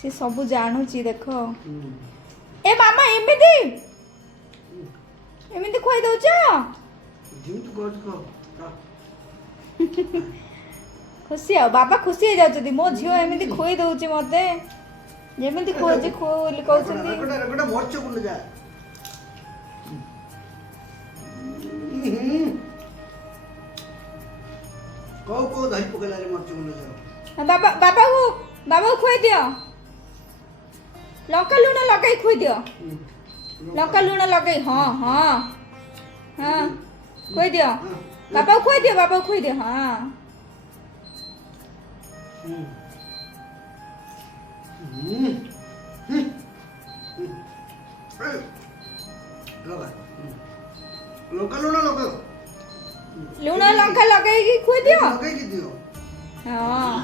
से सब जानूची देख ए मामा एमिति एमिति खोई दउछ खुशी आ बाबा खुशी हो जाउछथि मो झियो एमिति खोई दउछि मते जेमिति खोजी खोली कहउछथि गोटा मरच कुंड जा को धरी पकेला रे मरच कुंड जा बाबा को खोई दियो लंका लूण लगाई खोई दियो लंका लूण लगाई हाँ हाँ हाँ खोई दियो बाबा को खोई दियो हाँ लंका लूण लगा लूण लंका लगाई खोई दियो लगाई दियो हाँ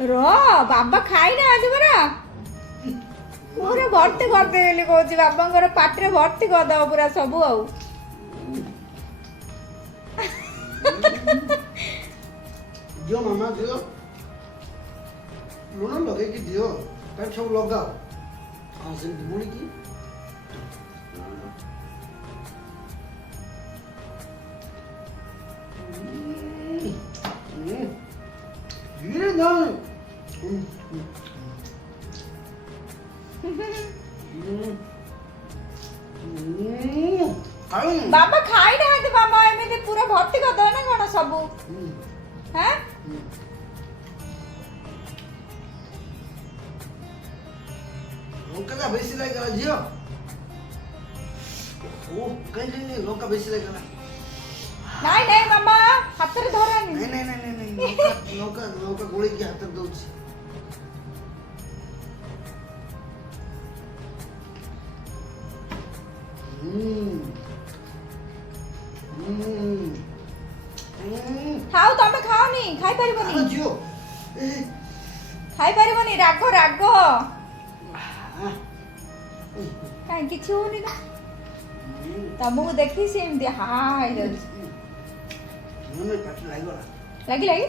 रो बाबा खाई ना आज बरा पूरा भर्ती कर देली कहूची बाबांकर पाटरे भर्ती कर दव पूरा सब आउ दियो मामा दियो लूण लगे कि दियो तार सब लगाओ हां से बुणी की धीरे ना बाबा खाई ना बाबा एमती पूरा भर्ती कर दो ना कौन सब हैं लंका बेसी लागला झियो ओ कहीं लंका बेसी लागला नहीं नहीं मामा हाथ रे धरा नहीं नहीं नहीं नहीं लंका गोली के हाथ दउछ खाओ तमे खाओनी खाई परिबनी झियो खाई परिबनी राग राग काई किछि होनी ना तमको देखी से एमती हाय मुने पाट लागला लगी लगी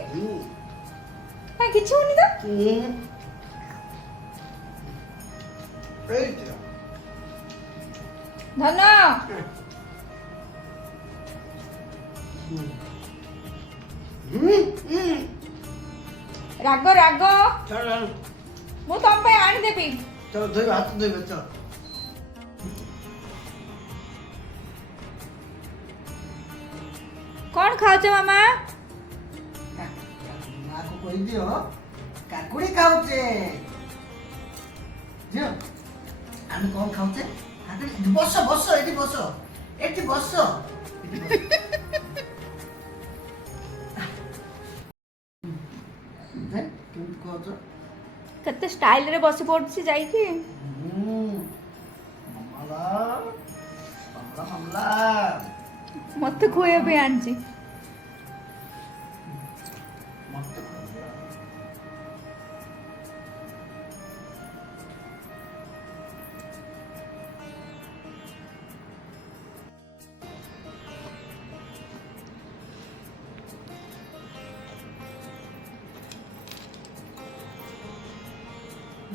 काई किछि होनी तो धन राग राग चल मु तम पे आनी देबी चल धोई हाथ धोई चल कौन खाओ मामा माँ को कह दियो काकुड़ी खाऊचे जियो आमे कौन खाऊचे बस बस एटी बस एटी बस कते स्टाइल रे बस पड़छि जाई की मामला मामला मत खोया पे आंजी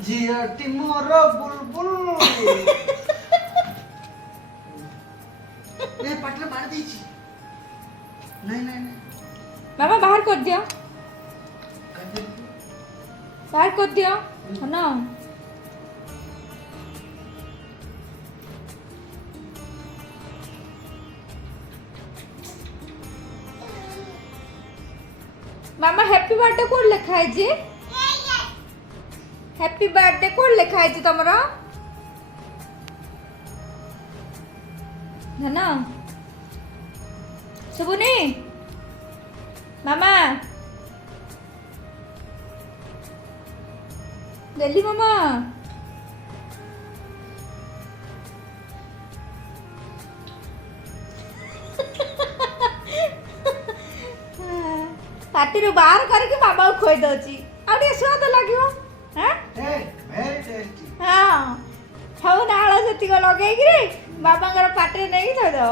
जियाटी मोर बुलबुल ए पटले मार दीची नहीं नहीं नहीं मामा बाहर कर दियो बाहर कर दियो ना मामा हैप्पी बर्थडे कोड लिखा है जी हैप्पी बर्थडे कोड लिखा है जी तमरा है ना सुबुनी मामा दिल्ली मामा पार्टी बाहर करके मामा को खोई दउची आ स्वाद लगियो हैं वेरी टेस्टी ସେତିକ ଲଗେଇକିରି ବାବାଙ୍କର ପାଟିରେ ନେଇକି ଥୋଇଦବ।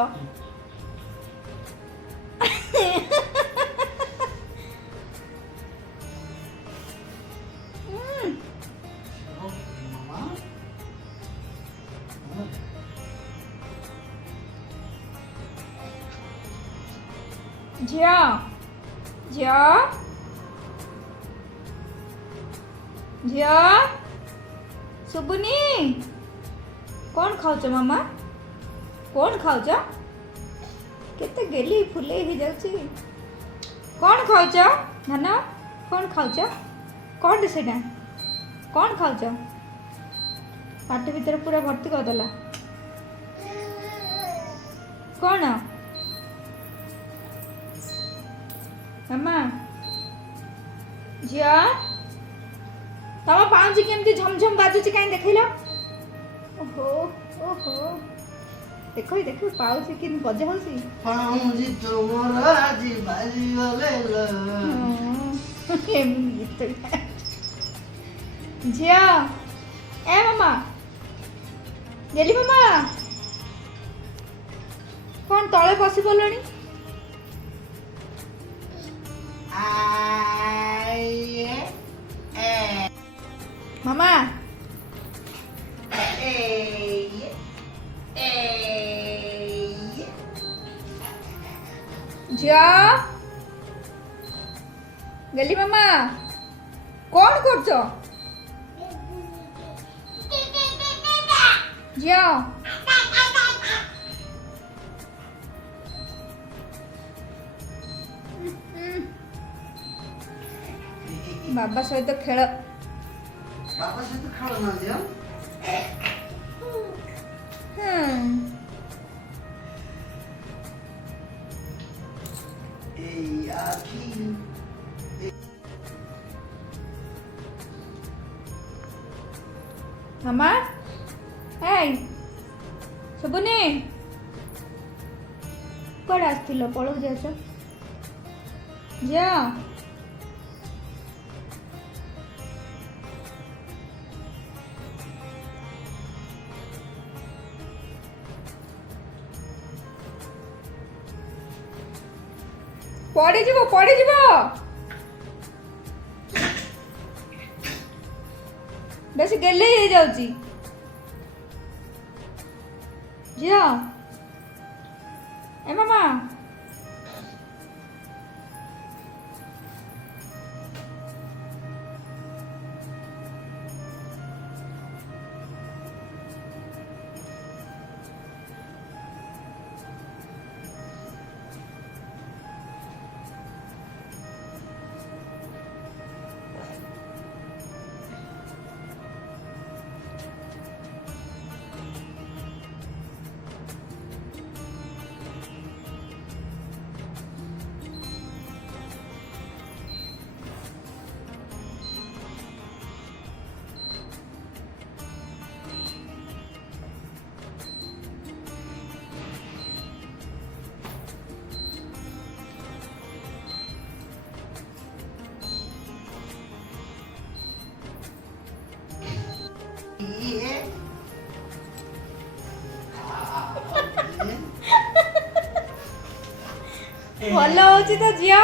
ଝିଅ ଝିଅ ଝିଅ ଶୁଭୁନି? କ'ଣ ଖାଉଛ ମାମା? କ'ଣ ଖାଉଛ? କେତେ ଗେଲି ଫୁଲେଇ ହେଇଯାଉଛି। କ'ଣ ଖାଉଛ ଧାନ? କ'ଣ ଖାଉଛ? କ'ଣଟେ ସେଇଟା? କ'ଣ ଖାଉଛ? ପାଟି ଭିତରେ ପୁରା ଭର୍ତ୍ତି କରିଦେଲା। କ'ଣ ମାମା? ଝିଅ ତମ ପାଉଁଜି କେମିତି ଝମଝମ ବାଜୁଛି କାହିଁ ଦେଖିଲ? ଓହୋ ଓହୋ ଦେଖ ଦେଖ ପାଉଁଜି କେମିତି ବଜା ହଉଛି। ପାଉଁଜି ତୁମର ଆଜି ବାଜିଗଲେ ଏମିତି ଗୀତ ଝିଅ ଏ ମାମା ଗେଲି ମାମା କ'ଣ ତଳେ ବସି ପଡ଼ିଲଣି? ମାମା ଝିଅ ଗେଲି ମାମା କ'ଣ କରୁଛ? ଝିଅ ବାବା ସହିତ ଖେଳ। ବାବା ସହିତ ଖେଳ ନା ଝିଅ। ଏଇ ଆଖି ମାମା ଏଇ ଶୁଭୁନି? କୁଆଡ଼େ ଆସିଥିଲ? ପଳଉ ଯାଉଛ ଝିଅ? ପଡ଼ିଯିବ ପଡ଼ିଯିବ। ବେଶୀ ଗେଲେଇ ହେଇଯାଉଛି ଝିଅ। ଏ ମାମା ଭଲ ହଉଛି ତ ଝିଅ?